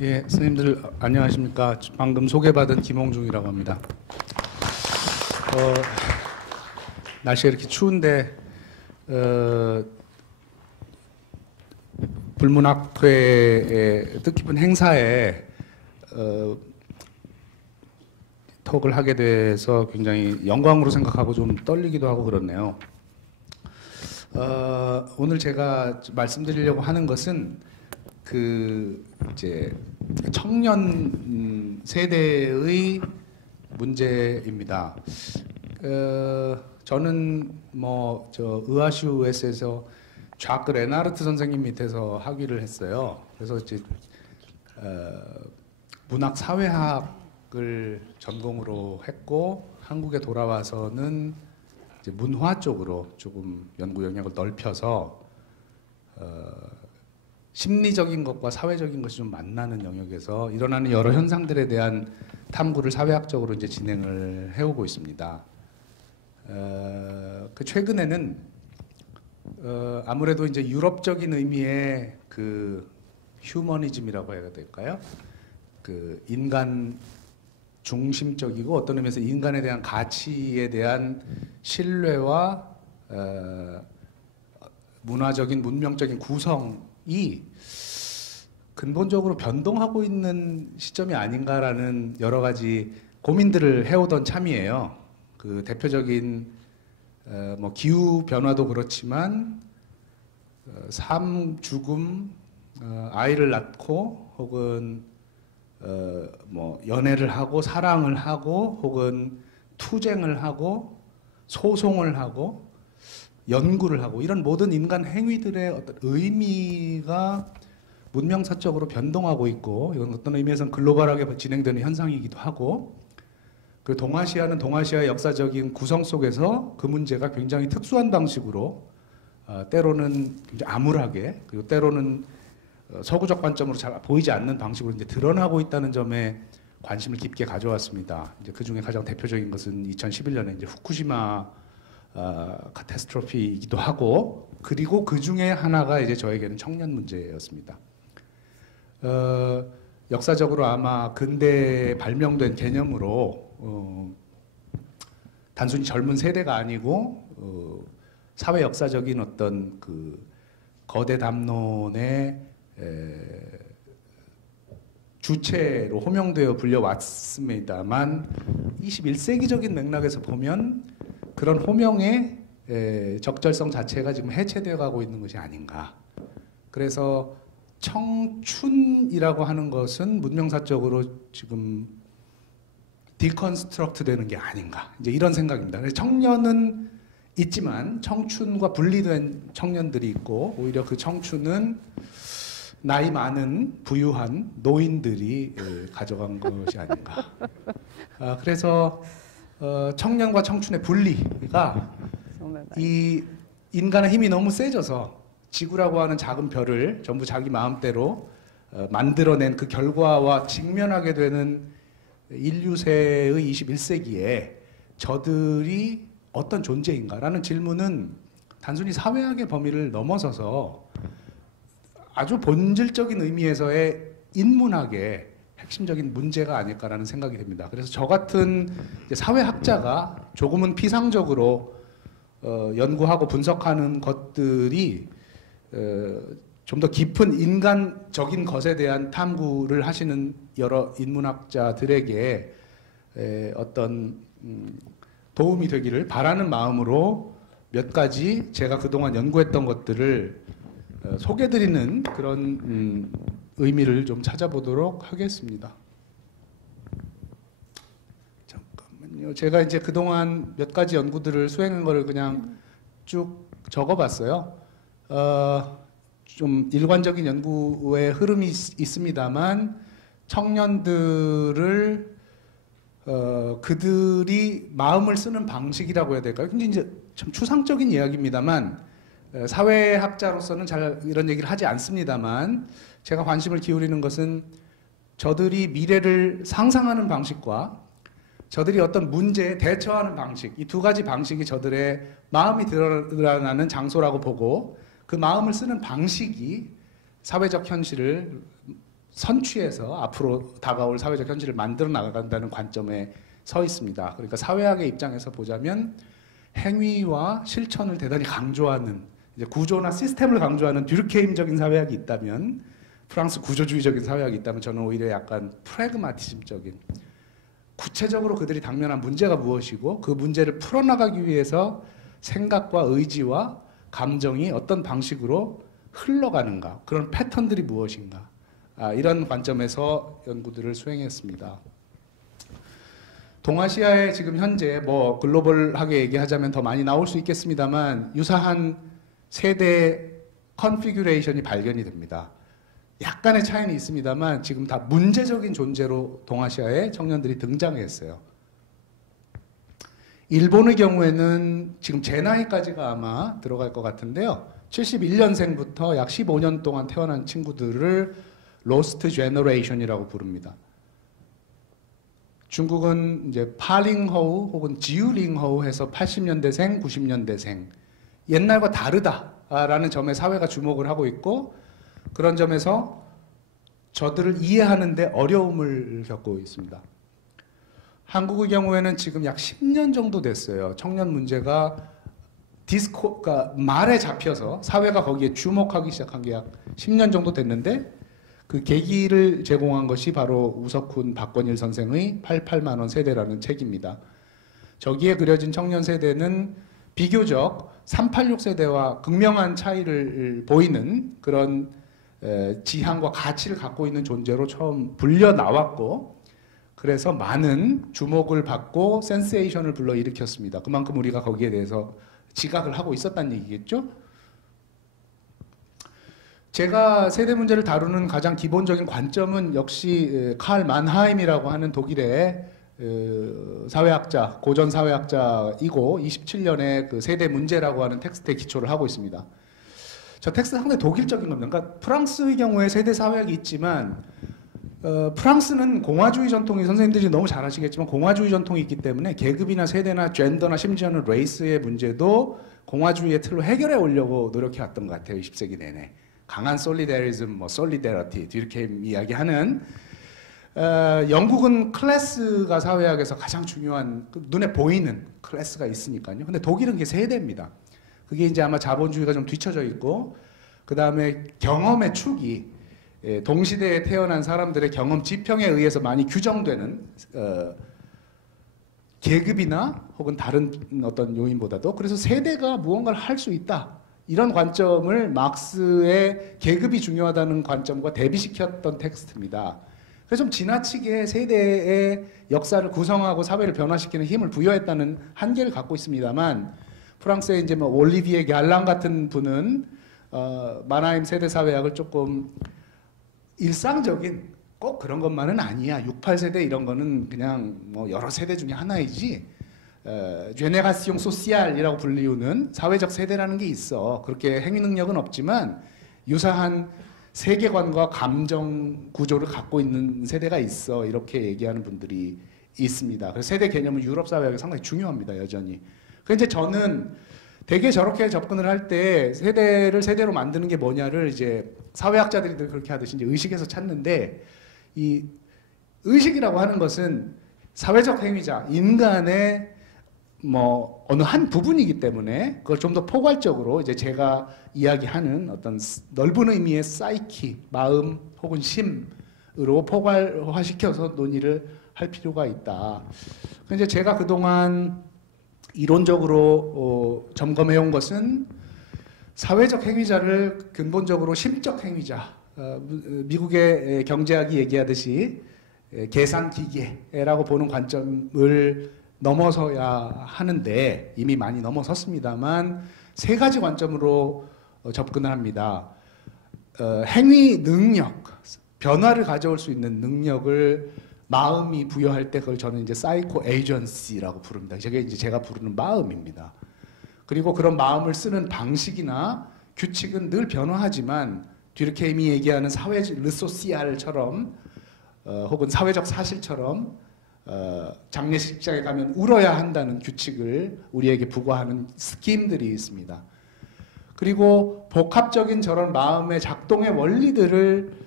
예, 선생님들 안녕하십니까. 방금 소개받은 김홍중이라고 합니다. 날씨가 이렇게 추운데 불문학회의 뜻깊은 행사에 톡을 하게 돼서 굉장히 영광으로 생각하고 좀 떨리기도 하고 그렇네요. 오늘 제가 말씀드리려고 하는 것은 이제 청년 세대의 문제입니다. 저는 의아슈에서 좌크 레나르트 선생님 밑에서 학위를 했어요. 그래서 이제 문학 사회학을 전공으로 했고 한국에 돌아와서는 이제 문화 쪽으로 조금 연구 영역을 넓혀서 심리적인 것과 사회적인 것이 좀 만나는 영역에서 일어나는 여러 현상들에 대한 탐구를 사회학적으로 이제 진행을 해오고 있습니다. 최근에는 아무래도 이제 유럽적인 의미의 휴머니즘이라고 해야 될까요? 인간 중심적이고 어떤 의미에서 인간에 대한 가치에 대한 신뢰와 문화적인 문명적인 구성이 근본적으로 변동하고 있는 시점이 아닌가라는 여러 가지 고민들을 해오던 참이에요. 대표적인 기후 변화도 그렇지만 삶, 죽음, 아이를 낳고 혹은 연애를 하고 사랑을 하고 혹은 투쟁을 하고 소송을 하고 연구를 하고 이런 모든 인간 행위들의 어떤 의미가 문명사적으로 변동하고 있고 이건 어떤 의미에서는 글로벌하게 진행되는 현상이기도 하고 그리고 동아시아는 동아시아의 역사적인 구성 속에서 그 문제가 굉장히 특수한 방식으로 때로는 굉장히 암울하게 그리고 때로는 서구적 관점으로 잘 보이지 않는 방식으로 이제 드러나고 있다는 점에 관심을 깊게 가져왔습니다. 이제 그 중에 가장 대표적인 것은 2011년에 이제 후쿠시마 카타스트로피이기도 하고 그리고 그 중에 하나가 이제 저에게는 청년 문제였습니다. 역사적으로 아마 근대에 발명된 개념으로 단순히 젊은 세대가 아니고 사회 역사적인 어떤 거대 담론의 주체로 호명되어 불려왔습니다만 21세기적인 맥락에서 보면 그런 호명의 적절성 자체가 지금 해체되어 가고 있는 것이 아닌가. 그래서 청춘이라고 하는 것은 문명사적으로 지금 디컨스트럭트 되는 게 아닌가. 이제 이런 생각입니다. 청년은 있지만 청춘과 분리된 청년들이 있고 오히려 그 청춘은 나이 많은 부유한 노인들이 가져간 것이 아닌가. 그래서 청년과 청춘의 분리가 이 인간의 힘이 너무 세져서 지구라고 하는 작은 별을 전부 자기 마음대로 만들어낸 그 결과와 직면하게 되는 인류세의 21세기에 저들이 어떤 존재인가라는 질문은 단순히 사회학의 범위를 넘어서서 아주 본질적인 의미에서의 인문학의 핵심적인 문제가 아닐까라는 생각이 듭니다. 그래서 저 같은 사회학자가 조금은 피상적으로 연구하고 분석하는 것들이 좀 더 깊은 인간적인 것에 대한 탐구를 하시는 여러 인문학자들에게 어떤 도움이 되기를 바라는 마음으로 몇 가지 제가 그동안 연구했던 것들을 소개드리는 그런 의미를 좀 찾아보도록 하겠습니다. 잠깐만요. 제가 이제 그동안 몇 가지 연구들을 수행한 거를 그냥 쭉 적어봤어요. 좀 일관적인 연구의 흐름이 있습니다만 청년들을 그들이 마음을 쓰는 방식이라고 해야 될까요? 근데 이제 참 추상적인 이야기입니다만 사회학자로서는 잘 이런 얘기를 하지 않습니다만 제가 관심을 기울이는 것은 저들이 미래를 상상하는 방식과 저들이 어떤 문제에 대처하는 방식, 이 두 가지 방식이 저들의 마음이 드러나는 장소라고 보고 그 마음을 쓰는 방식이 사회적 현실을 선취해서 앞으로 다가올 사회적 현실을 만들어 나간다는 관점에 서 있습니다. 그러니까 사회학의 입장에서 보자면 행위와 실천을 대단히 강조하는 이제 구조나 시스템을 강조하는 듀르케임적인 사회학이 있다면 프랑스 구조주의적인 사회학이 있다면 저는 오히려 약간 프래그마티즘적인 구체적으로 그들이 당면한 문제가 무엇이고 그 문제를 풀어나가기 위해서 생각과 의지와 감정이 어떤 방식으로 흘러가는가 그런 패턴들이 무엇인가 이런 관점에서 연구들을 수행했습니다. 동아시아에 지금 현재 뭐 글로벌하게 얘기하자면 더 많이 나올 수 있겠습니다만 유사한 세대 컨피규레이션이 발견이 됩니다. 약간의 차이는 있습니다만 지금 다 문제적인 존재로 동아시아의 청년들이 등장했어요. 일본의 경우에는 지금 제 나이까지가 아마 들어갈 것 같은데요. 71년생부터 약 15년 동안 태어난 친구들을 로스트 제너레이션이라고 부릅니다. 중국은 이제 파링허우 혹은 지우링허우 해서 80년대생, 90년대생 옛날과 다르다라는 점에 사회가 주목을 하고 있고 그런 점에서 저들을 이해하는데 어려움을 겪고 있습니다. 한국의 경우에는 지금 약 10년 정도 됐어요. 청년 문제가 디스코가 말에 잡혀서 사회가 거기에 주목하기 시작한 게 약 10년 정도 됐는데 그 계기를 제공한 것이 바로 우석훈 박건일 선생의 88만 원 세대라는 책입니다. 저기에 그려진 청년 세대는 비교적 386 세대와 극명한 차이를 보이는 그런 지향과 가치를 갖고 있는 존재로 처음 불려 나왔고 그래서 많은 주목을 받고 센세이션을 불러일으켰습니다. 그만큼 우리가 거기에 대해서 지각을 하고 있었다는 얘기겠죠? 제가 세대 문제를 다루는 가장 기본적인 관점은 역시 칼 만하임이라고 하는 독일의 사회학자, 고전 사회학자이고 27년에 그 세대 문제라고 하는 텍스트에 기초를 하고 있습니다. 저 텍스트 상당히 독일적인 겁니다. 그러니까 프랑스의 경우에 세대 사회학이 있지만 프랑스는 공화주의 전통이 선생님들이 너무 잘 아시겠지만 공화주의 전통이 있기 때문에 계급이나 세대나 젠더나 심지어는 레이스의 문제도 공화주의의 틀로 해결해 오려고 노력해 왔던 것 같아요. 20세기 내내. 강한 솔리데리즘, 뭐 솔리데러티 이렇게 이야기하는 영국은 클래스가 사회학에서 가장 중요한 눈에 보이는 클래스가 있으니까요. 근데 독일은 그게 세대입니다. 그게 이제 아마 자본주의가 좀 뒤쳐져 있고 그 다음에 경험의 축이 동시대에 태어난 사람들의 경험 지평에 의해서 많이 규정되는 계급이나 혹은 다른 어떤 요인보다도 그래서 세대가 무언가를 할 수 있다. 이런 관점을 막스의 계급이 중요하다는 관점과 대비시켰던 텍스트입니다. 그래서 좀 지나치게 세대의 역사를 구성하고 사회를 변화시키는 힘을 부여했다는 한계를 갖고 있습니다만 프랑스의 이제 뭐 올리비에 갤랑 같은 분은 마나임 세대 사회학을 조금 일상적인 꼭 그런 것만은 아니야. 68세대 이런 거는 그냥 뭐 여러 세대 중에 하나이지. 제네라시옹 소시알이라고 불리우는 사회적 세대라는 게 있어. 그렇게 행위 능력은 없지만 유사한 세계관과 감정 구조를 갖고 있는 세대가 있어. 이렇게 얘기하는 분들이 있습니다. 그래서 세대 개념은 유럽 사회학이 상당히 중요합니다. 여전히. 그런데 저는 되게 저렇게 접근을 할 때 세대를 세대로 만드는 게 뭐냐를 이제 사회학자들이 그렇게 하듯이 이제 의식에서 찾는데 이 의식이라고 하는 것은 사회적 행위자, 인간의 뭐 어느 한 부분이기 때문에 그걸 좀 더 포괄적으로 이제 제가 이야기하는 어떤 넓은 의미의 사이키, 마음 혹은 심으로 포괄화시켜서 논의를 할 필요가 있다. 이제 제가 그동안 이론적으로 점검해 온 것은 사회적 행위자를 근본적으로 심적 행위자, 미국의 경제학이 얘기하듯이 계산 기계라고 보는 관점을 넘어서야 하는데 이미 많이 넘어섰습니다만 세 가지 관점으로 접근을 합니다. 행위 능력, 변화를 가져올 수 있는 능력을 마음이 부여할 때 그걸 저는 이제 사이코 에이전시라고 부릅니다. 저게 이제 제가 부르는 마음입니다. 그리고 그런 마음을 쓰는 방식이나 규칙은 늘 변화하지만 듀르케임이 얘기하는 사회 르소시알처럼 혹은 사회적 사실처럼 장례식장에 가면 울어야 한다는 규칙을 우리에게 부과하는 스킴들이 있습니다. 그리고 복합적인 저런 마음의 작동의 원리들을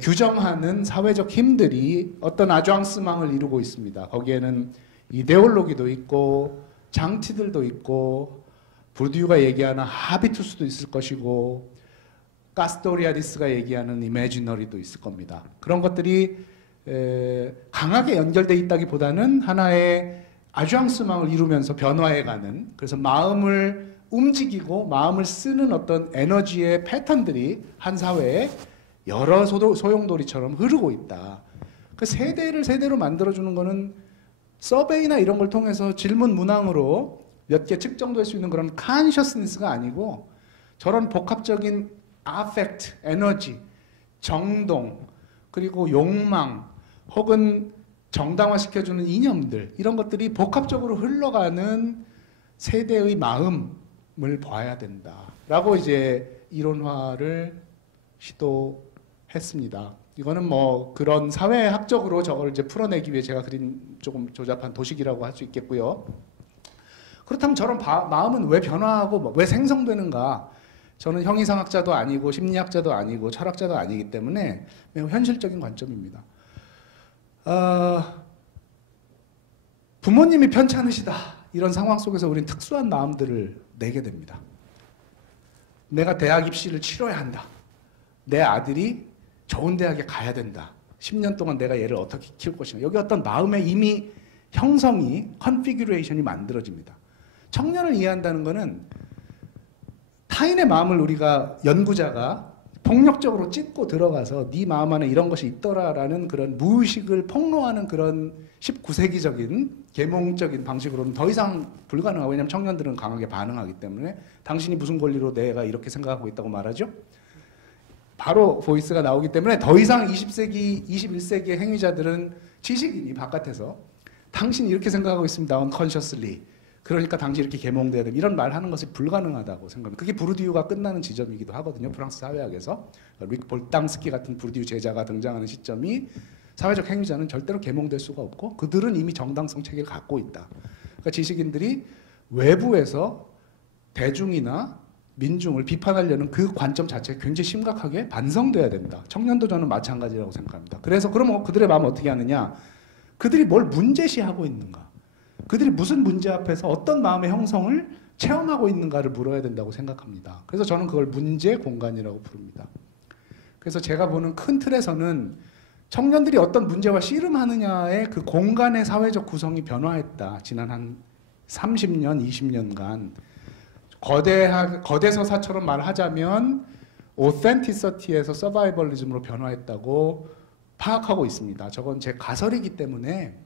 규정하는 사회적 힘들이 어떤 아주앙스망을 이루고 있습니다. 거기에는 이데올로기도 있고 장치들도 있고 부르디유가 얘기하는 하비투스도 있을 것이고 카스토리아디스가 얘기하는 이매지너리도 있을 겁니다. 그런 것들이 강하게 연결되어 있다기보다는 하나의 아주앙스망을 이루면서 변화해가는, 그래서 마음을 움직이고 마음을 쓰는 어떤 에너지의 패턴들이 한 사회에 여러 소용돌이처럼 흐르고 있다. 그 세대를 세대로 만들어주는 거는 서베이나 이런 걸 통해서 질문 문항으로 몇 개 측정될 수 있는 그런 컨셔스니스가 아니고 저런 복합적인 아펙트, 에너지, 정동, 그리고 욕망 혹은 정당화시켜주는 이념들, 이런 것들이 복합적으로 흘러가는 세대의 마음을 봐야 된다라고 이제 이론화를 시도했습니다. 이거는 뭐 그런 사회학적으로 저걸 이제 풀어내기 위해 제가 그린 조금 조잡한 도식이라고 할 수 있겠고요. 그렇다면 저런 마음은 왜 변화하고 왜 생성되는가? 저는 형이상학자도 아니고 심리학자도 아니고 철학자도 아니기 때문에 매우 현실적인 관점입니다. 부모님이 편찮으시다 이런 상황 속에서 우리는 특수한 마음들을 내게 됩니다. 내가 대학 입시를 치러야 한다. 내 아들이 좋은 대학에 가야 된다. 10년 동안 내가 얘를 어떻게 키울 것인가. 여기 어떤 마음의 이미 형성이, 컨피규레이션이 만들어집니다. 청년을 이해한다는 것은 타인의 마음을 우리가 연구자가 폭력적으로 찢고 들어가서 네 마음 안에 이런 것이 있더라라는 그런 무의식을 폭로하는 그런 19세기적인 계몽적인 방식으로는 더 이상 불가능하고, 왜냐하면 청년들은 강하게 반응하기 때문에 당신이 무슨 권리로 내가 이렇게 생각하고 있다고 말하죠? 바로 보이스가 나오기 때문에 더 이상 20세기, 21세기의 행위자들은 지식인이 바깥에서 당신이 이렇게 생각하고 있습니다. unconsciously. 그러니까 당신이 이렇게 계몽돼야 됩니다. 이런 말 하는 것이 불가능하다고 생각합니다. 그게 부르디유가 끝나는 지점이기도 하거든요. 프랑스 사회학에서. 릭 볼탕스키 같은 부르디유 제자가 등장하는 시점이 사회적 행위자는 절대로 계몽될 수가 없고 그들은 이미 정당성 체계를 갖고 있다. 그러니까 지식인들이 외부에서 대중이나 민중을 비판하려는 그 관점 자체가 굉장히 심각하게 반성돼야 된다. 청년도 저는 마찬가지라고 생각합니다. 그래서 그러면 그들의 마음을 어떻게 하느냐? 그들이 뭘 문제시하고 있는가? 그들이 무슨 문제 앞에서 어떤 마음의 형성을 체험하고 있는가를 물어야 된다고 생각합니다. 그래서 저는 그걸 문제 공간이라고 부릅니다. 그래서 제가 보는 큰 틀에서는 청년들이 어떤 문제와 씨름하느냐의 그 공간의 사회적 구성이 변화했다. 지난 한 30년, 20년간. 거대 서사처럼 말하자면 오센티서티에서 서바이벌리즘으로 변화했다고 파악하고 있습니다. 저건 제 가설이기 때문에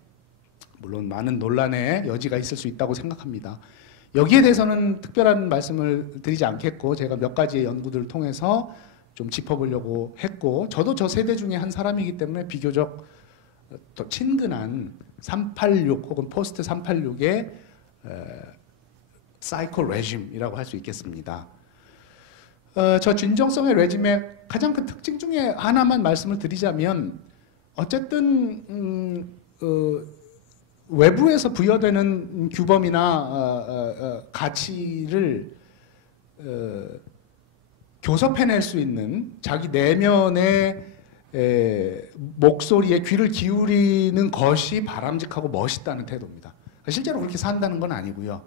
물론 많은 논란의 여지가 있을 수 있다고 생각합니다. 여기에 대해서는 특별한 말씀을 드리지 않겠고 제가 몇 가지의 연구들을 통해서 좀 짚어보려고 했고, 저도 저 세대 중에 한 사람이기 때문에 비교적 더 친근한 386 혹은 포스트 386의 사이코 레짐이라고 할 수 있겠습니다. 저 진정성의 레짐의 가장 큰 특징 중에 하나만 말씀을 드리자면, 어쨌든 외부에서 부여되는 규범이나 가치를 교섭해낼 수 있는 자기 내면의 목소리에 귀를 기울이는 것이 바람직하고 멋있다는 태도입니다. 실제로 그렇게 산다는 건 아니고요.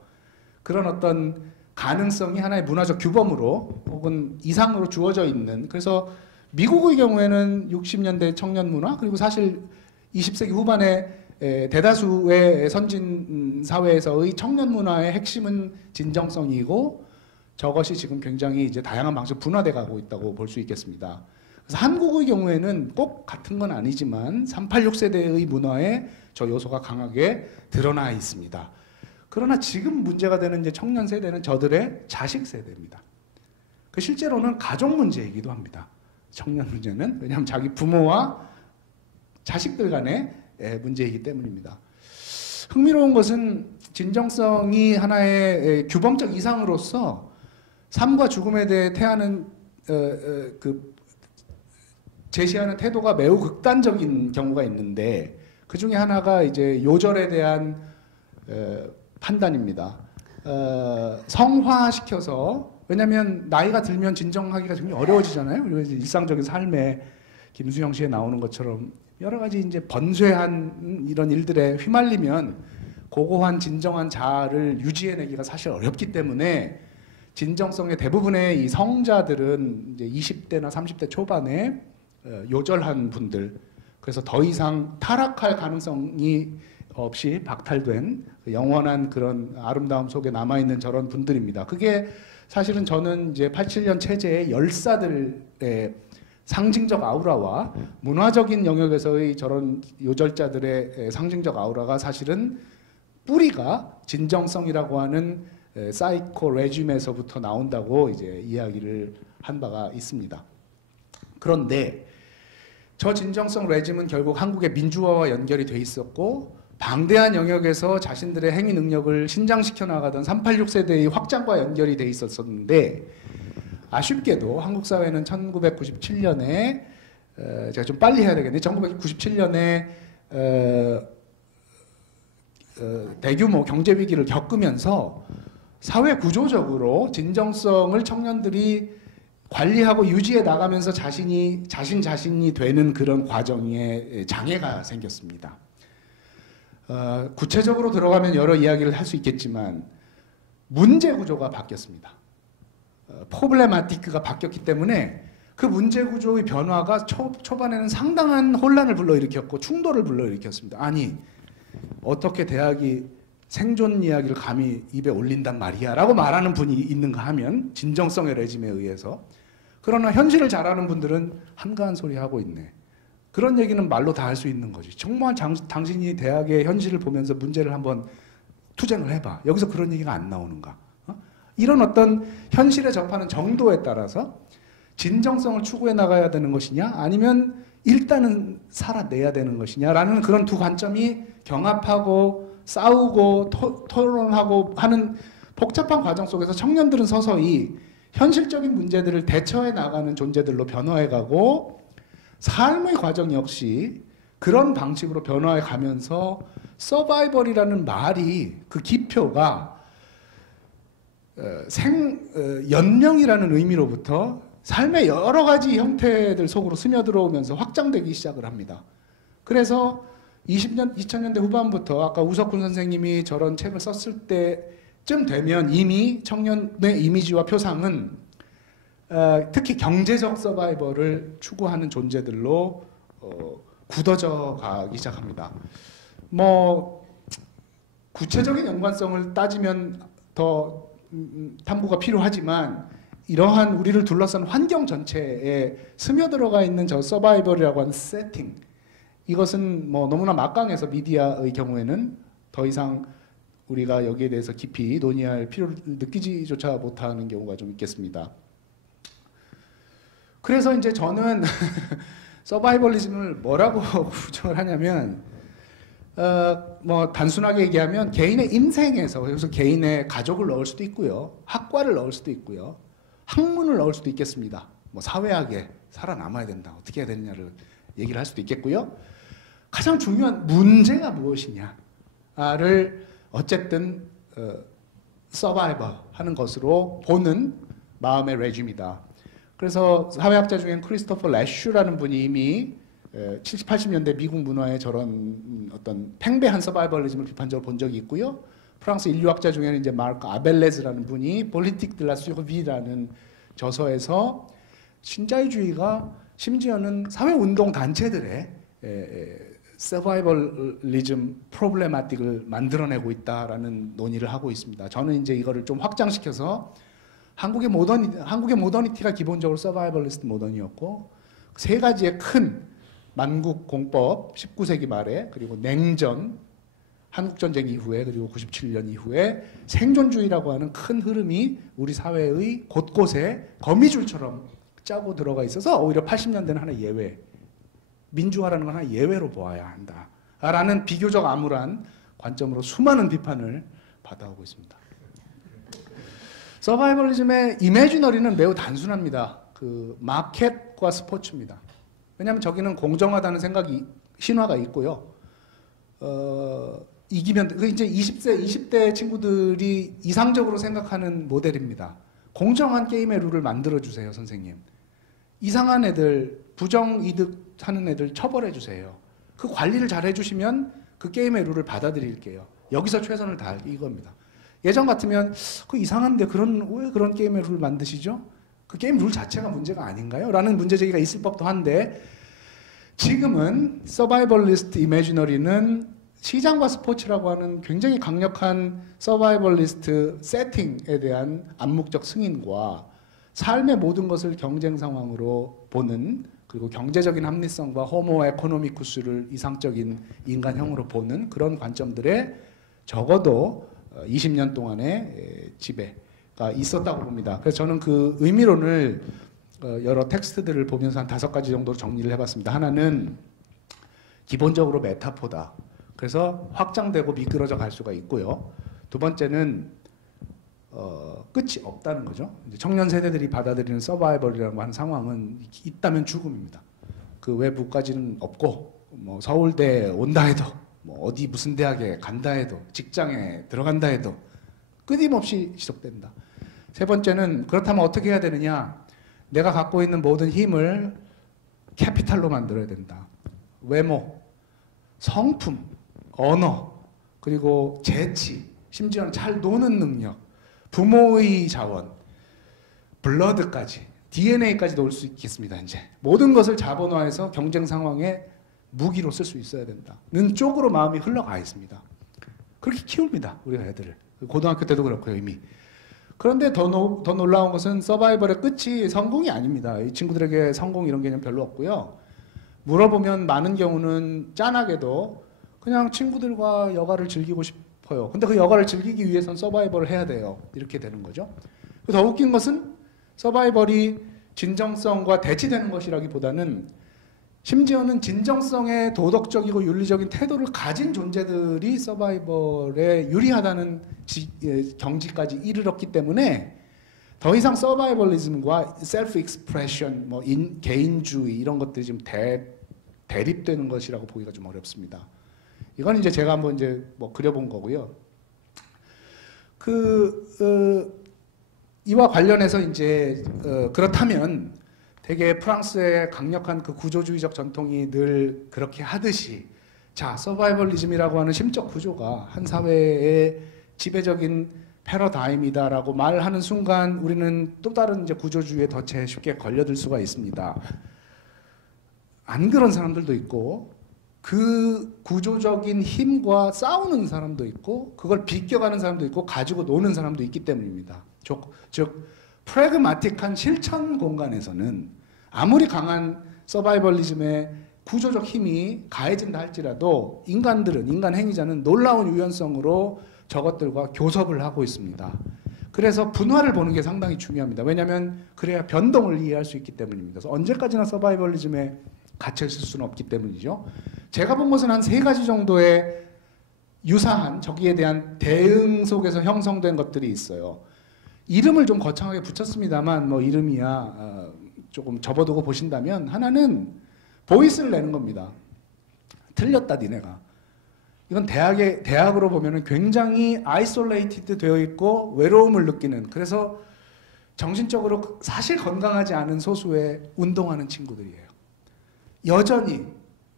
그런 어떤 가능성이 하나의 문화적 규범으로 혹은 이상으로 주어져 있는, 그래서 미국의 경우에는 60년대 청년 문화, 그리고 사실 20세기 후반에 대다수의 선진 사회에서의 청년 문화의 핵심은 진정성이고, 저것이 지금 굉장히 이제 다양한 방식으로 분화돼 가고 있다고 볼 수 있겠습니다. 그래서 한국의 경우에는 꼭 같은 건 아니지만 386 세대의 문화에 저 요소가 강하게 드러나 있습니다. 그러나 지금 문제가 되는 이제 청년 세대는 저들의 자식 세대입니다. 그 실제로는 가족 문제이기도 합니다. 청년 문제는, 왜냐하면 자기 부모와 자식들 간의 문제이기 때문입니다. 흥미로운 것은 진정성이 하나의 규범적 이상으로서 삶과 죽음에 대해 태하는 제시하는 태도가 매우 극단적인 경우가 있는데, 그 중에 하나가 이제 요절에 대한 판단입니다. 성화시켜서, 왜냐하면 나이가 들면 진정하기가 굉장히 어려워지잖아요. 그리고 일상적인 삶에 김수영 씨에 나오는 것처럼 여러 가지 이제 번뇌한 이런 일들에 휘말리면 고고한 진정한 자아를 유지해내기가 사실 어렵기 때문에 진정성의 대부분의 이 성자들은 이제 20대나 30대 초반에 요절한 분들, 그래서 더 이상 타락할 가능성이 없이 박탈된 영원한 그런 아름다움 속에 남아있는 저런 분들입니다. 그게 사실은 저는 이제 87년 체제의 열사들의 상징적 아우라와 문화적인 영역에서의 저런 요절자들의 상징적 아우라가 사실은 뿌리가 진정성이라고 하는 사이코 레짐에서부터 나온다고 이제 이야기를 한 바가 있습니다. 그런데 저 진정성 레짐은 결국 한국의 민주화와 연결이 돼 있었고 방대한 영역에서 자신들의 행위 능력을 신장시켜 나가던 386 세대의 확장과 연결이 돼 있었는데 아쉽게도 한국 사회는 1997년에 제가 좀 빨리 해야 되겠네요. 1997년에 대규모 경제 위기를 겪으면서 사회 구조적으로 진정성을 청년들이 관리하고 유지해 나가면서 자신이 되는 그런 과정에 장애가 생겼습니다. 구체적으로 들어가면 여러 이야기를 할 수 있겠지만 문제 구조가 바뀌었습니다. 포블레마티크가 바뀌었기 때문에 그 문제 구조의 변화가 초반에는 상당한 혼란을 불러일으켰고 충돌을 불러일으켰습니다. 아니 어떻게 대학이 생존 이야기를 감히 입에 올린단 말이야 라고 말하는 분이 있는가 하면 진정성의 레짐에 의해서, 그러나 현실을 잘 아는 분들은 한가한 소리 하고 있네. 그런 얘기는 말로 다 할 수 있는 거지. 정말 당신이 대학의 현실을 보면서 문제를 한번 투쟁을 해봐. 여기서 그런 얘기가 안 나오는가? 이런 어떤 현실에 접하는 정도에 따라서 진정성을 추구해 나가야 되는 것이냐 아니면 일단은 살아내야 되는 것이냐라는 그런 두 관점이 경합하고 싸우고 토론하고 하는 복잡한 과정 속에서 청년들은 서서히 현실적인 문제들을 대처해 나가는 존재들로 변화해가고 삶의 과정 역시 그런 방식으로 변화해 가면서 서바이벌이라는 말이 그 기표가 연명이라는 의미로부터 삶의 여러 가지 형태들 속으로 스며들어오면서 확장되기 시작을 합니다. 그래서 2000년대 후반부터 아까 우석훈 선생님이 저런 책을 썼을 때쯤 되면 이미 청년의 이미지와 표상은 특히 경제적 서바이벌을 추구하는 존재들로 굳어져 가기 시작합니다. 뭐 구체적인 연관성을 따지면 더 탐구가 필요하지만 이러한 우리를 둘러싼 환경 전체에 스며들어가 있는 저 서바이벌이라고 하는 세팅, 이것은 뭐 너무나 막강해서 미디어의 경우에는 더 이상 우리가 여기에 대해서 깊이 논의할 필요를 느끼지조차 못하는 경우가 좀 있겠습니다. 그래서 이제 저는 서바이벌리즘을 뭐라고 구정을 하냐면 뭐 단순하게 얘기하면 개인의 인생에서, 그래서 개인의 가족을 넣을 수도 있고요, 학과를 넣을 수도 있고요, 학문을 넣을 수도 있겠습니다. 뭐 사회학에 살아남아야 된다, 어떻게 해야 되느냐를 얘기를 할 수도 있겠고요. 가장 중요한 문제가 무엇이냐를 어쨌든 서바이벌 하는 것으로 보는 마음의 레짐이다. 그래서 사회학자 중엔 크리스토퍼 레슈라는 분이 이미 70, 80년대 미국 문화의 저런 어떤 팽배한 서바이벌리즘을 비판적으로 본 적이 있고요. 프랑스 인류학자 중에는 이제 마르크 아벨레즈라는 분이 폴리티크 드 라 수르비라는 저서에서 신자유주의가 심지어는 사회운동 단체들의 서바이벌리즘 프로블레마틱을 만들어내고 있다라는 논의를 하고 있습니다. 저는 이제 이거를 좀 확장시켜서 한국의 모더니티가 기본적으로 서바이벌리스트 모던이었고, 세 가지의 큰 만국 공법 19세기 말에, 그리고 냉전, 한국전쟁 이후에, 그리고 97년 이후에 생존주의라고 하는 큰 흐름이 우리 사회의 곳곳에 거미줄처럼 짜고 들어가 있어서 오히려 80년대는 하나 예외, 민주화라는 건 하나 예외로 보아야 한다 라는 비교적 암울한 관점으로 수많은 비판을 받아오고 있습니다. 서바이벌리즘의 이미지너리는 매우 단순합니다. 그 마켓과 스포츠입니다. 왜냐하면 저기는 공정하다는 생각이, 신화가 있고요. 이기면, 이제 20대 친구들이 이상적으로 생각하는 모델입니다. 공정한 게임의 룰을 만들어주세요, 선생님. 이상한 애들, 부정이득 하는 애들 처벌해 주세요. 그 관리를 잘 해주시면 그 게임의 룰을 받아들일게요. 여기서 최선을 다할 이겁니다. 예전 같으면 그 이상한데 왜 그런 게임의 룰을 만드시죠? 그 게임 룰 자체가 문제가 아닌가요? 라는 문제 제기가 있을 법도 한데 지금은 서바이벌리스트 이매지너리는 시장과 스포츠라고 하는 굉장히 강력한 서바이벌리스트 세팅에 대한 암묵적 승인과 삶의 모든 것을 경쟁 상황으로 보는 그리고 경제적인 합리성과 호모 에코노미쿠스를 이상적인 인간형으로 보는 그런 관점들에 적어도 20년 동안의 지배가 있었다고 봅니다. 그래서 저는 그 의미론을 여러 텍스트들을 보면서 한 5가지 정도로 정리를 해봤습니다. 하나는 기본적으로 메타포다. 그래서 확장되고 미끄러져 갈 수가 있고요. 두 번째는 끝이 없다는 거죠. 이제 청년 세대들이 받아들이는 서바이벌이라고 하는 상황은 있다면 죽음입니다. 그 외부까지는 없고 뭐 서울대 온다 해도 뭐 어디 무슨 대학에 간다 해도 직장에 들어간다 해도 끊임없이 지속된다. 세 번째는 그렇다면 어떻게 해야 되느냐? 내가 갖고 있는 모든 힘을 캐피탈로 만들어야 된다. 외모, 성품, 언어, 그리고 재치, 심지어는 잘 노는 능력, 부모의 자원, 블러드까지, DNA까지 놓을 수 있겠습니다. 이제 모든 것을 자본화해서 경쟁 상황에 무기로 쓸 수 있어야 된다는 쪽으로 마음이 흘러가 있습니다. 그렇게 키웁니다. 우리가 애들을. 고등학교 때도 그렇고요, 이미. 그런데 더 놀라운 것은 서바이벌의 끝이 성공이 아닙니다. 이 친구들에게 성공 이런 개념 별로 없고요. 물어보면 많은 경우는 짠하게도 그냥 친구들과 여가를 즐기고 싶어요. 근데 그 여가를 즐기기 위해선 서바이벌을 해야 돼요. 이렇게 되는 거죠. 더 웃긴 것은 서바이벌이 진정성과 대치되는 것이라기보다는 심지어는 진정성의 도덕적이고 윤리적인 태도를 가진 존재들이 서바이벌에 유리하다는 경지까지 이르렀기 때문에 더 이상 서바이벌리즘과 셀프 익스프레션, 뭐 개인주의 이런 것들이 지금 대립되는 것이라고 보기가 좀 어렵습니다. 이건 이제 제가 한번 이제 뭐 그려본 거고요. 이와 관련해서 이제 그렇다면 되게 프랑스의 강력한 그 구조주의적 전통이 늘 그렇게 하듯이 자, 서바이벌리즘이라고 하는 심적 구조가 한 사회의 지배적인 패러다임이다라고 말하는 순간 우리는 또 다른 이제 구조주의에 덫에 쉽게 걸려들 수가 있습니다. 안 그런 사람들도 있고 그 구조적인 힘과 싸우는 사람도 있고 그걸 비껴가는 사람도 있고 가지고 노는 사람도 있기 때문입니다. 즉 프래그마틱한 실천 공간에서는 아무리 강한 서바이벌리즘의 구조적 힘이 가해진다 할지라도 인간 행위자는 놀라운 유연성으로 저것들과 교섭을 하고 있습니다. 그래서 분화를 보는 게 상당히 중요합니다. 왜냐하면 그래야 변동을 이해할 수 있기 때문입니다. 그래서 언제까지나 서바이벌리즘에 갇혀있을 수는 없기 때문이죠. 제가 본 것은 한 3가지 정도의 유사한 저기에 대한 대응 속에서 형성된 것들이 있어요. 이름을 좀 거창하게 붙였습니다만 뭐 이름이야 조금 접어두고 보신다면 하나는 보이스를 내는 겁니다. 틀렸다 니네가. 이건 대학으로 보면은 굉장히 아이솔레이티드 되어 있고 외로움을 느끼는 그래서 정신적으로 사실 건강하지 않은 소수의 운동하는 친구들이에요. 여전히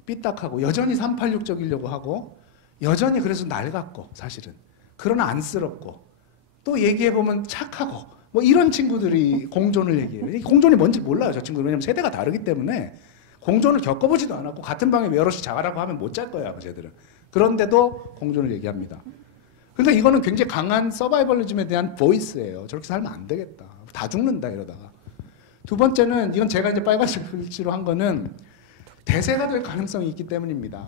삐딱하고 여전히 386적이려고 하고 여전히 그래서 낡았고 사실은 그러나 안쓰럽고 또 얘기해보면 착하고 뭐 이런 친구들이 공존을 얘기해요. 공존이 뭔지 몰라요, 저 친구들. 왜냐면 세대가 다르기 때문에 공존을 겪어보지도 않았고 같은 방에 여럿이 자가라고 하면 못 잘 거야, 쟤들은. 그런데도 공존을 얘기합니다. 그러니까 이거는 굉장히 강한 서바이벌리즘에 대한 보이스예요. 저렇게 살면 안 되겠다. 다 죽는다 이러다가. 두 번째는 이건 제가 이제 빨간색 글씨로 한 거는 대세가 될 가능성이 있기 때문입니다.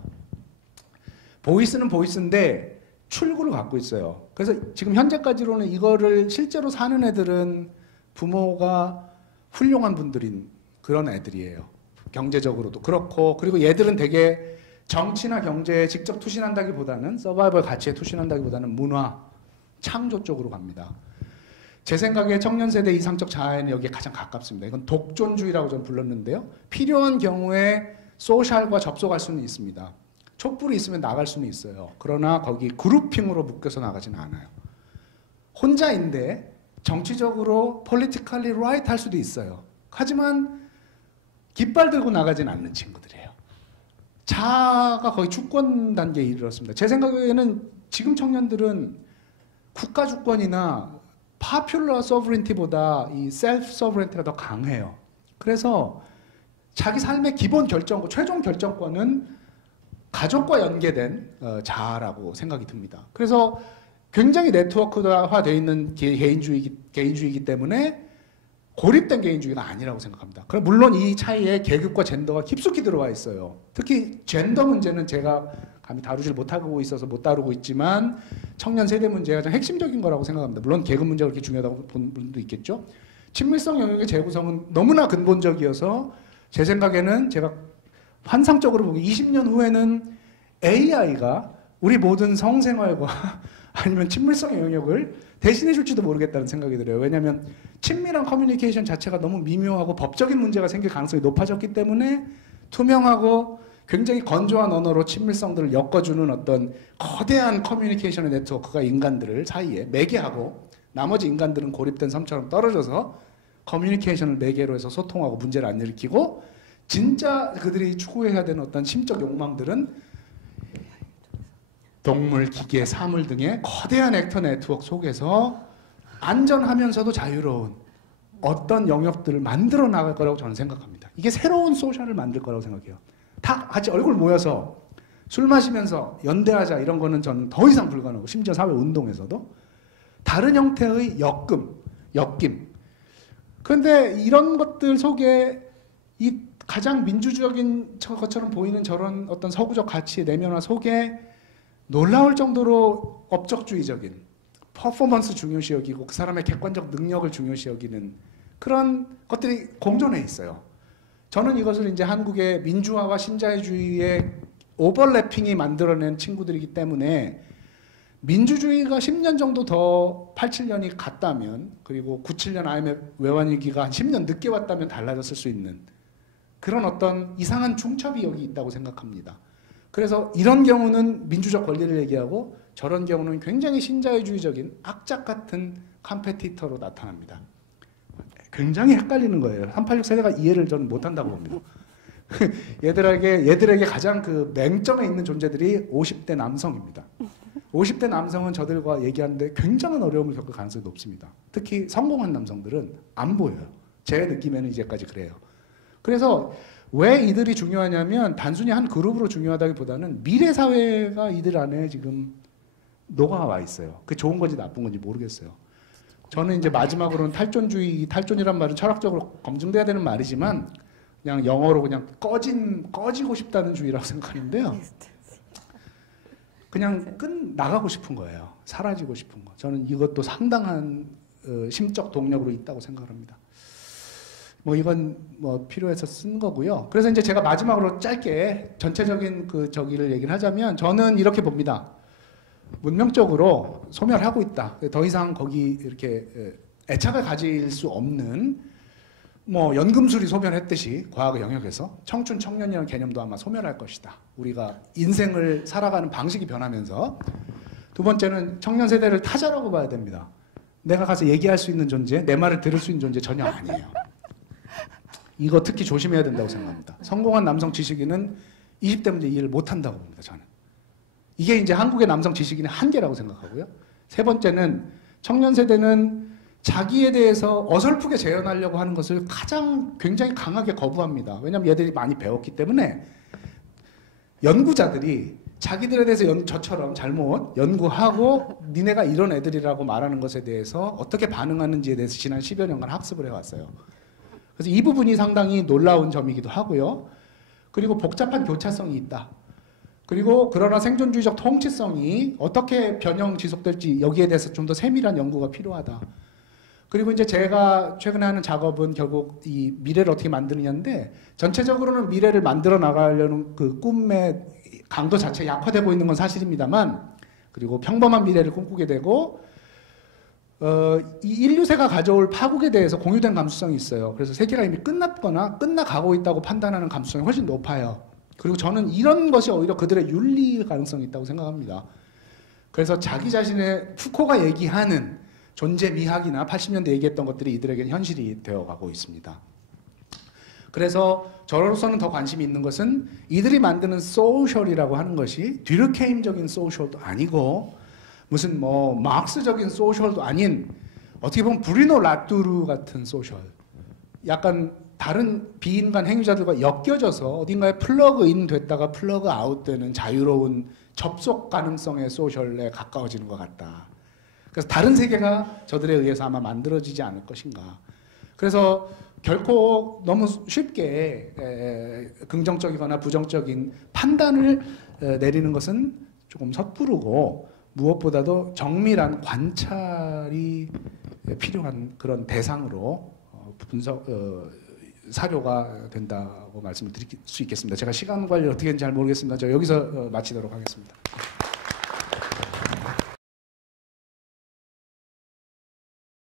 보이스는 보이스인데 출구를 갖고 있어요. 그래서 지금 현재까지로는 이거를 실제로 사는 애들은 부모가 훌륭한 분들인 그런 애들이에요. 경제적으로도 그렇고 그리고 얘들은 되게 정치나 경제에 직접 투신한다기보다는 서바이벌 가치에 투신한다기보다는 문화, 창조 쪽으로 갑니다. 제 생각에 청년 세대 이상적 자아에는 여기에 가장 가깝습니다. 이건 독존주의라고 저는 불렀는데요. 필요한 경우에 소셜과 접속할 수는 있습니다. 촛불이 있으면 나갈 수는 있어요. 그러나 거기 그룹핑으로 묶여서 나가지는 않아요. 혼자인데 정치적으로 politically right 할 수도 있어요. 하지만 깃발 들고 나가진 않는 친구들이에요. 자아가 거의 주권 단계에 이르렀습니다. 제 생각에는 지금 청년들은 국가 주권이나 파퓰러 서브린티보다 이 셀프 서브린티가 더 강해요. 그래서 자기 삶의 기본 결정권, 최종 결정권은 가족과 연계된 자아라고 생각이 듭니다. 그래서 굉장히 네트워크화되어 있는 개인주의이기 때문에 고립된 개인주의가 아니라고 생각합니다. 그럼 물론 이 차이에 계급과 젠더가 깊숙이 들어와 있어요. 특히 젠더 문제는 제가 감히 다루질 못하고 있어서 못 다루고 있지만 청년 세대 문제가 좀 핵심적인 거라고 생각합니다. 물론 계급 문제가 그렇게 중요하다고 보는 분도 있겠죠. 친밀성 영역의 재구성은 너무나 근본적이어서 제 생각에는 제가 환상적으로 보기 20년 후에는 AI가 우리 모든 성생활과 아니면 친밀성 영역을 대신해 줄지도 모르겠다는 생각이 들어요. 왜냐하면 친밀한 커뮤니케이션 자체가 너무 미묘하고 법적인 문제가 생길 가능성이 높아졌기 때문에 투명하고 굉장히 건조한 언어로 친밀성들을 엮어주는 어떤 거대한 커뮤니케이션의 네트워크가 인간들을 사이에 매개하고 나머지 인간들은 고립된 섬처럼 떨어져서 커뮤니케이션을 매개로 해서 소통하고 문제를 안 일으키고 진짜 그들이 추구해야 되는 어떤 심적 욕망들은 동물, 기계, 사물 등의 거대한 액터 네트워크 속에서 안전하면서도 자유로운 어떤 영역들을 만들어 나갈 거라고 저는 생각합니다. 이게 새로운 소셜을 만들 거라고 생각해요. 다 같이 얼굴 모여서 술 마시면서 연대하자 이런 거는 저는 더 이상 불가능하고 심지어 사회운동에서도 다른 형태의 엮임. 그런데 이런 것들 속에 이 가장 민주적인 것처럼 보이는 저런 어떤 서구적 가치의 내면화 속에 놀라울 정도로 업적주의적인 퍼포먼스 중요시 여기고 그 사람의 객관적 능력을 중요시 여기는 그런 것들이 공존해 있어요. 저는 이것을 이제 한국의 민주화와 신자유주의의 오버래핑이 만들어낸 친구들이기 때문에 민주주의가 10년 정도 더 87년이 갔다면 그리고 97년 IMF 외환위기가 한 10년 늦게 왔다면 달라졌을 수 있는 그런 어떤 이상한 중첩이 여기 있다고 생각합니다. 그래서 이런 경우는 민주적 권리를 얘기하고 저런 경우는 굉장히 신자유주의적인 악착 같은 컴페티터로 나타납니다. 굉장히 헷갈리는 거예요. 386 세대가 이해를 저는 못한다고 봅니다. 얘들에게 가장 그 맹점에 있는 존재들이 50대 남성입니다. 50대 남성은 저들과 얘기하는데 굉장한 어려움을 겪을 가능성이 높습니다. 특히 성공한 남성들은 안 보여요. 제 느낌에는 이제까지 그래요. 그래서 왜 이들이 중요하냐면 단순히 한 그룹으로 중요하다기보다는 미래 사회가 이들 안에 지금 녹아와 있어요. 그게 좋은 건지 나쁜 건지 모르겠어요. 저는 이제 마지막으로는 탈존이란 말은 철학적으로 검증돼야 되는 말이지만 그냥 영어로 그냥 꺼지고 싶다는 주의라고 생각하는데요. 그냥 나가고 싶은 거예요. 사라지고 싶은 거. 저는 이것도 상당한 심적 동력으로 있다고 생각합니다. 뭐 이건 뭐 필요해서 쓴 거고요. 그래서 이제 제가 마지막으로 짧게 전체적인 저기를 얘기를 하자면 저는 이렇게 봅니다. 문명적으로 소멸하고 있다. 더 이상 거기 이렇게 애착을 가질 수 없는 뭐 연금술이 소멸했듯이 과학의 영역에서 청춘 청년이라는 개념도 아마 소멸할 것이다. 우리가 인생을 살아가는 방식이 변하면서 두 번째는 청년 세대를 타자라고 봐야 됩니다. 내가 가서 얘기할 수 있는 존재, 내 말을 들을 수 있는 존재 전혀 아니에요. 이거 특히 조심해야 된다고 생각합니다. 성공한 남성 지식인은 20대 문제 이해를 못한다고 봅니다. 저는. 이게 이제 한국의 남성 지식인의 한계라고 생각하고요. 세 번째는 청년 세대는 자기에 대해서 어설프게 재현하려고 하는 것을 가장 굉장히 강하게 거부합니다. 왜냐하면 얘들이 많이 배웠기 때문에 연구자들이 자기들에 대해서 저처럼 잘못 연구하고 니네가 이런 애들이라고 말하는 것에 대해서 어떻게 반응하는지에 대해서 지난 10여 년간 학습을 해왔어요. 그래서 이 부분이 상당히 놀라운 점이기도 하고요. 그리고 복잡한 교차성이 있다. 그리고 그러나 생존주의적 통치성이 어떻게 변형 지속될지 여기에 대해서 좀 더 세밀한 연구가 필요하다. 그리고 이제 제가 최근에 하는 작업은 결국 이 미래를 어떻게 만드느냐인데 전체적으로는 미래를 만들어 나가려는 그 꿈의 강도 자체가 약화되고 있는 건 사실입니다만 그리고 평범한 미래를 꿈꾸게 되고 이 인류세가 가져올 파국에 대해서 공유된 감수성이 있어요. 그래서 세계가 이미 끝났거나 끝나가고 있다고 판단하는 감수성이 훨씬 높아요. 그리고 저는 이런 것이 오히려 그들의 윤리 가능성이 있다고 생각합니다. 그래서 자기 자신의 푸코가 얘기하는 존재 미학이나 80년대 얘기했던 것들이 이들에게는 현실이 되어가고 있습니다. 그래서 저로서는 더 관심이 있는 것은 이들이 만드는 소셜이라고 하는 것이 듀르케임적인 소셜도 아니고 무슨 뭐 마르크스적인 소셜도 아닌 어떻게 보면 브루노 라뚜르 같은 소셜, 약간 다른 비인간 행위자들과 엮여져서 어딘가에 플러그인 됐다가 플러그 아웃되는 자유로운 접속 가능성의 소셜에 가까워지는 것 같다. 그래서 다른 세계가 저들에 의해서 아마 만들어지지 않을 것인가. 그래서 결코 너무 쉽게 긍정적이거나 부정적인 판단을 내리는 것은 조금 섣부르고 무엇보다도 정밀한 관찰이 필요한 그런 대상으로 사료가 된다고 말씀을 드릴 수 있겠습니다. 제가 시간 관리 어떻게 했는지 잘 모르겠습니다. 저 여기서 마치도록 하겠습니다.